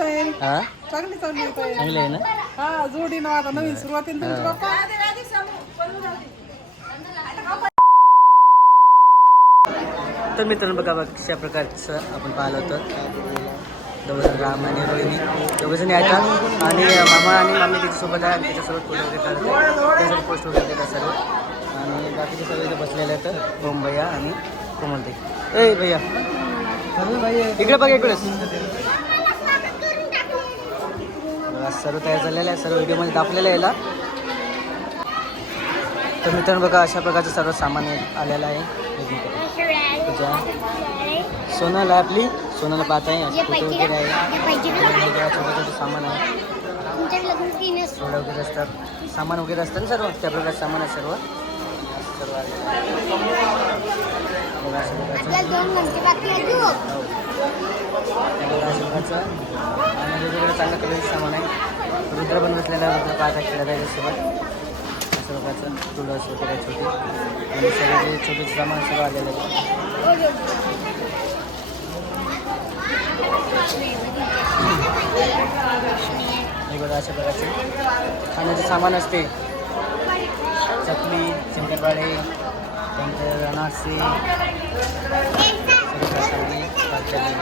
तयारी हा? चांगली चालली आहे. तयारी चांगले आहे ना? हा जोडीनं आता नवीन तुमचे बाप्पा? तर मित्रांनो बघा बघा कशा प्रकारचं आपण पाहिलं होतं. दोघंजण राम आणि रोहिणी. दोघंजणी आहेत आणि मामा आणि मामी तिच्यासोबत आहे आणि त्याच्यासोबत फोटो वगैरे काढत आहे. त्यासाठी पोस्ट वगैरे देतात सर्व. आणि बाकीचे सगळे इथे बसलेले आहेत ओम भैया आणि कोमल ते ए भैया. इकडे बघा इकडेच. सर्व तयार झालेलं आहे सर्व व्हिडिओमध्ये दाखवलेलं आहे याला. तर मित्रांनो बघा अशा प्रकारचं सर्व सामान आलेलं आहे. सोनाला आपली सोनाला पाहत आहे फोटो वगैरे आहे. छोटं छोटं सामान आहे. वगैरे असतात. सामान वगैरे असतं ना सर्व? त्या प्रकारचं सामान आहे सर्व. सर्व आलेलं आणि वेगवेगळं चांगल्या कलरचं सामान आहे. रुद्र पण बसलेला रुद्र पाहता खेळत आहे त्यासोबत असं लोकांचं तुळस वगैरे छोटे. आणि सगळे जे छोटे सामान सगळं आलेलं आहे. हे बघा अशा प्रकारचे. खाण्याचं सामान असते चकली शंकरपाळे त्यानंतर अनारसे. सगळे प्रसादी,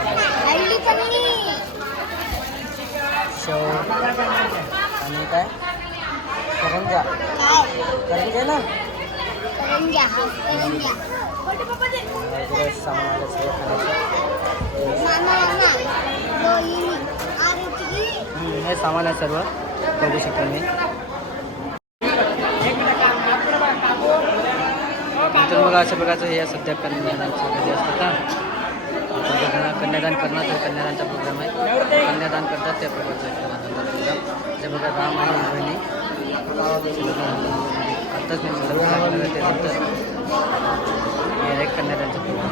भाजलेली शेव आणि काय करंजा करंजा ना वगैरे सामान आलं सगळं खाण्याचं हम्म, हे सामान आहे सर्व बघू शकता मी नंतर मग अशा प्रकारचं हे सध्या कन्यादानचं कधी असतं का कन्या- कन्यादान करणार तो कन्यादानचा प्रोग्राम आहे. कन्यादान करतात त्या प्रकारचा कन्यादानचा प्रोग्राम जे बघा राम आणि रोहिणी आत्ताच मी लग्न त्यानंतर हे आहे. कन्यादानचा प्रोग्राम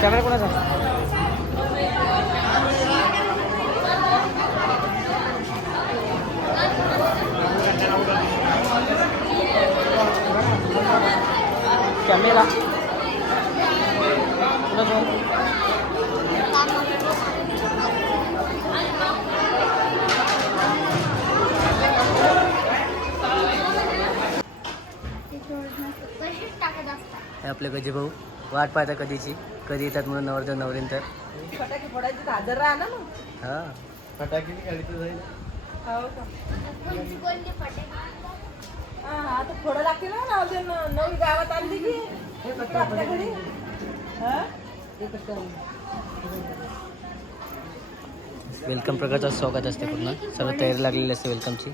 कॅमेरा कोणाचा हे आपले गजे भाऊ. वाट पाहता कधीची? कधी येतात म्हणून नवरदेव नवरीन तर. फटाके फोडायचे हजर राहा ना मग. हा. फटाके जाईल. का? हा आता फोडं लागते ना अजून गावात आणली की आपल्या घरी हा वेलकम प्रकारचं स्वागत असते पूर्ण. सर्व तयारी लागलेली असते वेलकमची.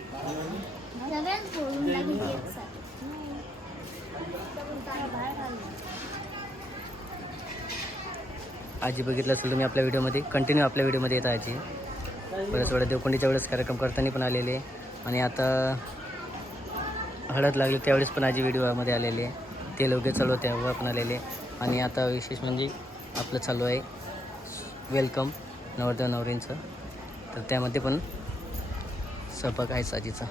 आजी बघितलं असेल तुम्ही आपल्या व्हिडिओमध्ये कंटिन्यू आपल्या व्हिडिओमध्ये येत आहे आजी. बऱ्याच वेळा देवकुंडीच्या वेळेस कार्यक्रम करताना पण आलेले. आणि आता हळद लागली त्यावेळेस पण आजी व्हिडिओमध्ये आलेले तेल वगैरे चालू तेव्हा पण आलेले आणि आता विशेष म्हणजे आपलं चालू आहे. वेलकम नवरदेव नवरींचं. तर त्यामध्ये पण सहभाग आहे आजीचा.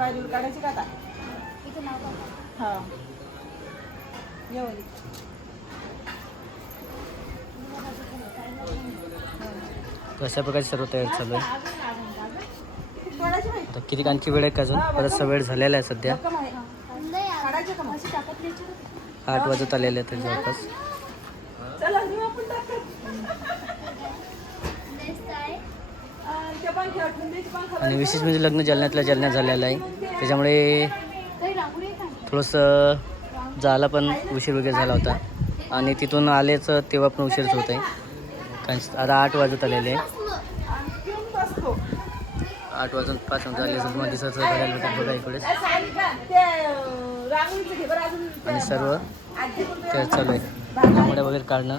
पाय दूर काढायचे का हा. अशा प्रकारे सर्व तयारी चालू आहे? आता किती आणखी वेळ आहे का अजून बराचसा वेळ झालेला आहे सध्या. आठ वाजत आलेले आहेत जवळपास चला घेऊ आपण टाकत ते पण खेळ थंडीचे पण आणि विशेष म्हणजे लग्न जालन्यातल्या जालन्यात झालेलं आहे. त्याच्यामुळे थोडंसं जायला पण उशीर वगैरे झाला होता. आणि तिथून आलेच तेव्हा पण उशीरच होत आहे कारण आता आठ वाजत आलेले आहे. आठ वाजून पाच मिनिटं आले असेल. तुम्हाला दिसायचं बघा इकडेच आणि सर्व ते चालू आहे. त्यामुळे वगैरे काढणं.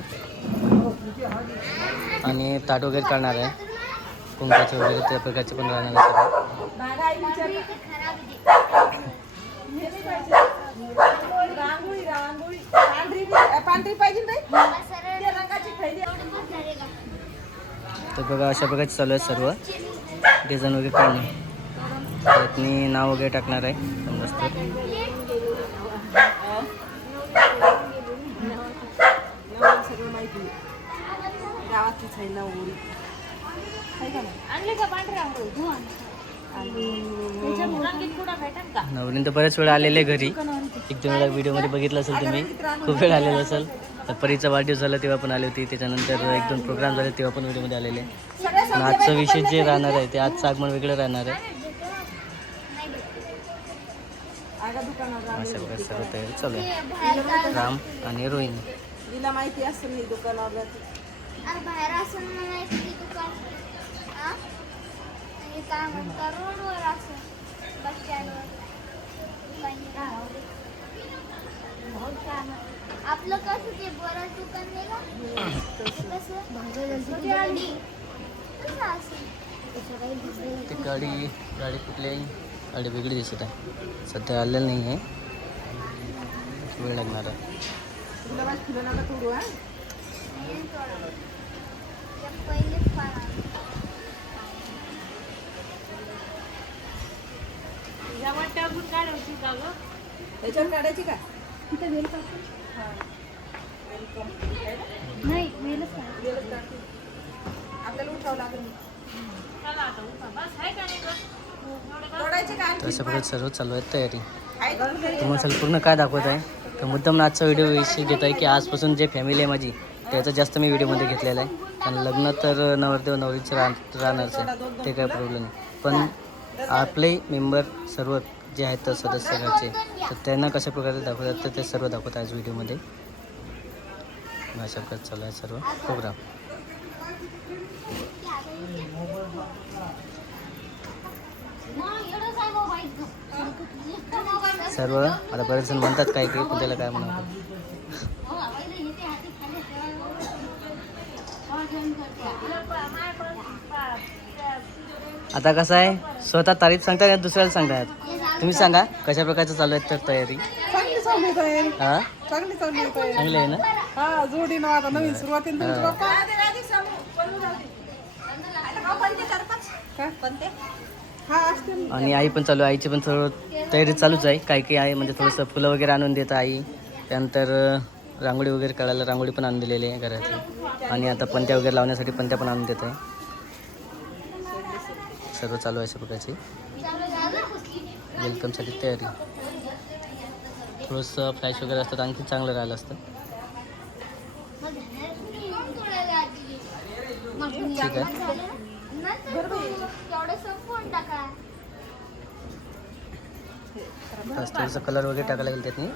आणि ताट वगैरे काढणार आहे. कुंकाचे वगैरे त्या प्रकारचे पण राहणार आहे तर बघा अशा प्रकारचे चालू आहे सर्व. डिझाईन वगैरे काढणे त्यात मी नाव वगैरे टाकणार आहे. समजतं. आणले का नवरीन तर बऱ्याच वेळा आलेले घरी. एक दोन वेळा व्हिडिओमध्ये बघितलं असेल तुम्ही. खूप वेळ आलेलं असेल. तर परीचा वाढदिवस झाला तेव्हा पण आली होती. त्याच्यानंतर एक दोन प्रोग्राम झाले तेव्हा पण व्हिडिओमध्ये आलेले. आजचं विशेष जे राहणार आहे ते आजचं आगमन वेगळं राहणार आहे. सर्व तयारी चालू आहे. राम आणि रोहिणी. तिला माहिती असेल दुकानावर. बाहेर असं आणि काय म्हणता रोडवर असं बस स्टँडवर आपलं कसं ते बरंच दुकान नाही का कसं गाडी कसं असेल ती गाडी गाडी कुठली गाडी वेगळी दिसत आहे. सध्या आलेलं नाही आहे. वेळ लागणार आहे. तुला पण काढायची का गं. त्याच्यावर काढायची का? नाही वेलच पाहा वेलच काढते. आपल्याला उठावं लागेल. चला आता उठा. बस आहे का नाही गं? तोडायची का तर अशा प्रकारे सर्व चालू आहे तयारी? तुम्हाला सर पूर्ण काय दाखवत आहे? तर मुद्दाम आजचा व्हिडिओ विषयी घेत आहे की आजपासून जे फॅमिली आहे माझी त्याचं जास्त मी व्हिडिओमध्ये घेतलेलं आहे. आणि लग्न तर नवरदेव नवरीचे राह राहणारच आहे. ते काय प्रॉब्लेम नाही. पण आपले मेंबर सर्व जे आहेत तर सदस्य घरचे तर त्यांना कशा प्रकारे दाखवतात तर ते सर्व दाखवत आज व्हिडिओमध्ये. अशा प्रकारे चालू आहे सर्व प्रोग्राम. सर्व आता बरेच जण म्हणतात काय की पण त्याला काय म्हणतात आता कसं आहे? स्वतः तारीख सांगतात आणि दुसऱ्याला सांगतात तुम्ही सांगा कशा प्रकारचं चालू आहे तर तयारी? चांगली तयारी. हा? चांगली चालली तयारी. चांगली आहे ना? हा जोडीनं आता नवीन. बाप्पा. काय? हा. आणि आई पण चालू आहे. आईची पण थोडं तयारी चालूच आहे. काही काही आहे म्हणजे थोडंसं फुलं वगैरे आणून देतं आई. त्यानंतर अं, रांगोळी वगैरे काढायला रांगोळी पण आणून दिलेली आहे घरातली. आणि आता पंत्या वगैरे लावण्यासाठी पंत्या पण आणून देत आहे सर्व चालू आहे अशा प्रकारची. वेलकमसाठी तयारी. थोडंसं फ्लॅश वगैरे असतं आणखी चांगलं राहिलं असतं. ठीक आहे. तेवढं थोडंसं कलर वगैरे टाकायला येईल त्यातनी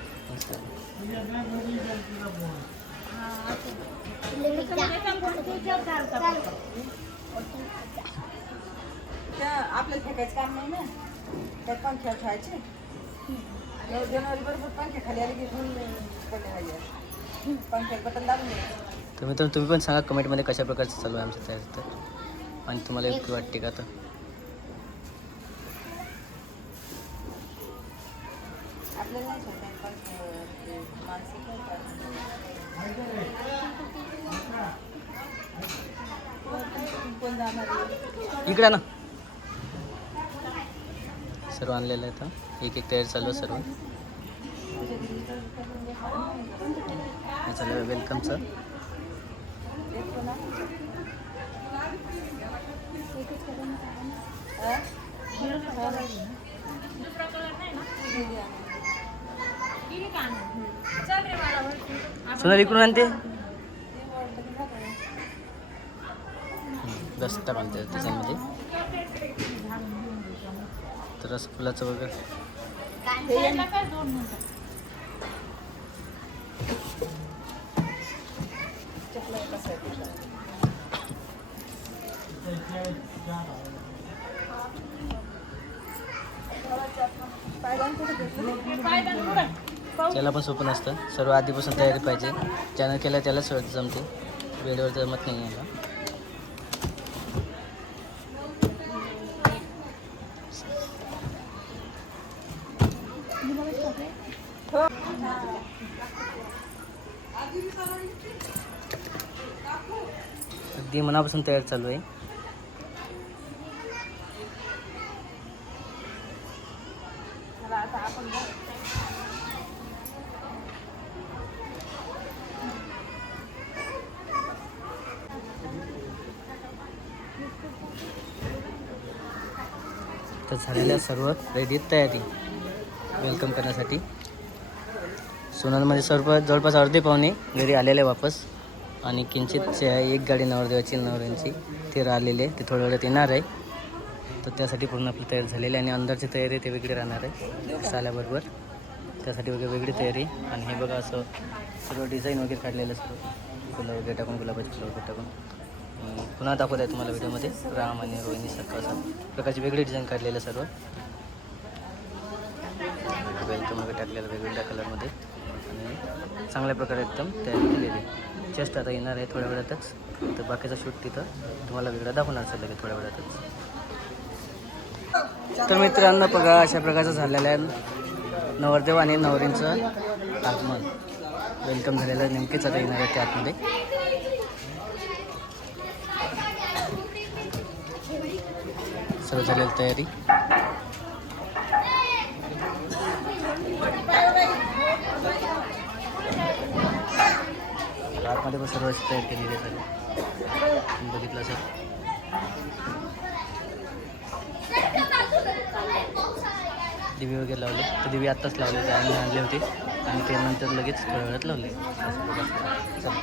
आपल्याला फेकायचं काम नाही ना. त्यात पंख्या ठेवायचे. नऊ जानेवारी बरोबर पंख्या खाली आले की घेऊन पडले पाहिजे पंख्यात बटन दाबून द्यायचं. तर मित्रांनो तुम्ही पण सांगा कमेंटमध्ये कशा प्रकारचं चालू आहे आमचं तयारी तर. आणि तुम्हाला योग्य वाटते का तर? आपल्याला नाही ठेवता येत पंखे, ते माणसं ठेवतात. कोण जाणार आहे? इकडे ना सर्व आणलेलं आहे तर एक एक तयार चालू आहे सर्व. हे चालू आहे वेलकमचं हा? इकडून आणते? दस्ता बांधते त्याच्यामध्ये तर असं फुलाचं वगैरे. त्याला पण सोपं नसतं. सर्व आधीपासून तयारी पाहिजे. ज्यानं केलं त्यालाच जमते. वेळेवर जमत नाही याला हो. अगदी मनापासून तयार चालू आहे. तर झालेल्या सर्व रेडी तयारी. वेलकम करण्यासाठी. सोनलमध्ये सर्व जवळपास अर्धे पाहुणे घरी आलेले वापस. आणि किंचित जे आहे एक गाडी नवरदेवाची नवऱ्यांची ते राहिलेले ते थोड्या वेळात येणार आहे. तर त्यासाठी पूर्ण आपली तयारी झालेली आहे आणि अंदरची तयारी ते वेगळी राहणार आहे. साल्याबरोबर. त्यासाठी वगैरे वेगळी तयारी. आणि हे बघा असं सर्व डिझाईन वगैरे काढलेलं असतं. फुलं वगैरे टाकून गुलाबाची फुलं वगैरे टाकून. पुन्हा दाखवत आहे तुम्हाला व्हिडिओमध्ये. राम आणि रोहिणीसारखं असं प्रकारची वेगळी डिझाईन काढलेलं सर्व. वेलकम वगैरे टाकलेलं वेगवेगळ्या कलरमध्ये आणि चांगल्या प्रकारे एकदम तयारी केलेली आहे. जस्ट आता येणार आहे थोड्या वेळातच. तर बाकीचं शूट तिथं तुम्हाला वेगळं दाखवणार असेल लगेच थोड्या वेळातच. तर मित्रांनो बघा अशा प्रकारचं झालेलं आहे. नवरदेव आणि नवरींचं आगमन. वेलकम झालेलं आहे. नेमकेच आता येणार आहे त्या आतमध्ये सर्व झालेली तयारी. आतमध्ये पण सर्व तयार केलेली तुम्ही बघितलं असेल. दिवे वगैरे लावले. तर दिवे आत्ताच लावले ते आम्ही आणले होते. आणि ते नंतर लगेच थोड्या वेळात लावले. चला.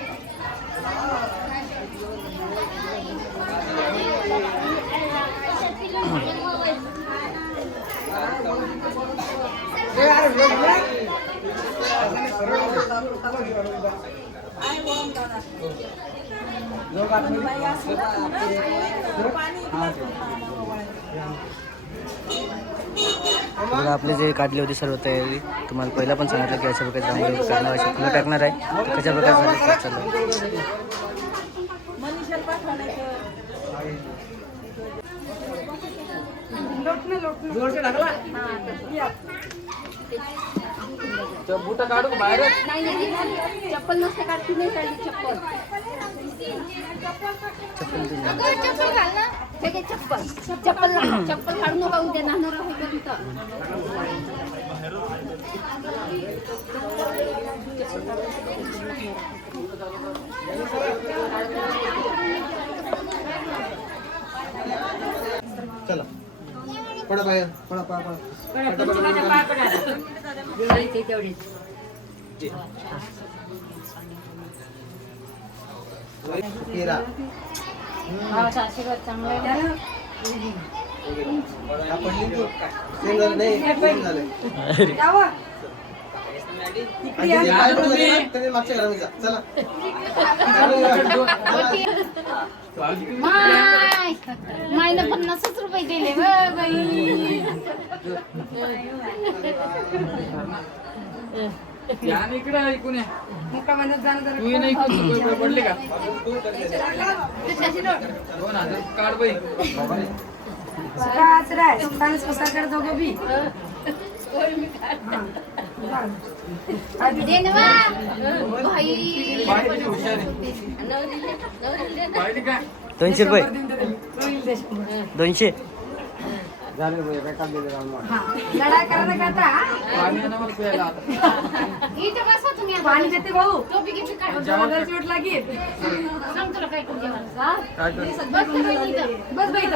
बघा आपले जे काढले होते सर्व तयारी तुम्हाला पहिला पण सांगितलं की अशा प्रकारे रांगोळी करणार अशा फुलं टाकणार आहे. तर कशा प्रकारे ते चालू आहे. मनीषाला पाठवा या. चप्पल नसते काढती नाही काढली चप्पल। चप्पल चप्पल घाल ना हे घे चप्पल चप्पल चप्पल काढू नका उद्या नाहणार आहे तिथं चला। पडा बाहेर पडा पडा पडा. केरा. हा पडली तू. सेम झालं नाही मागच्या घरामध्ये जा चला माय मायनं पन्नासच रुपये दिले व बाई मुक्कामानं जाणं जरा सुखाच राह, सुखाने सुखाकडे दोघं बी. दोनशे रुपये. दोनशे हा. पाणी देते भाऊ चोट लागेल? बस का बाई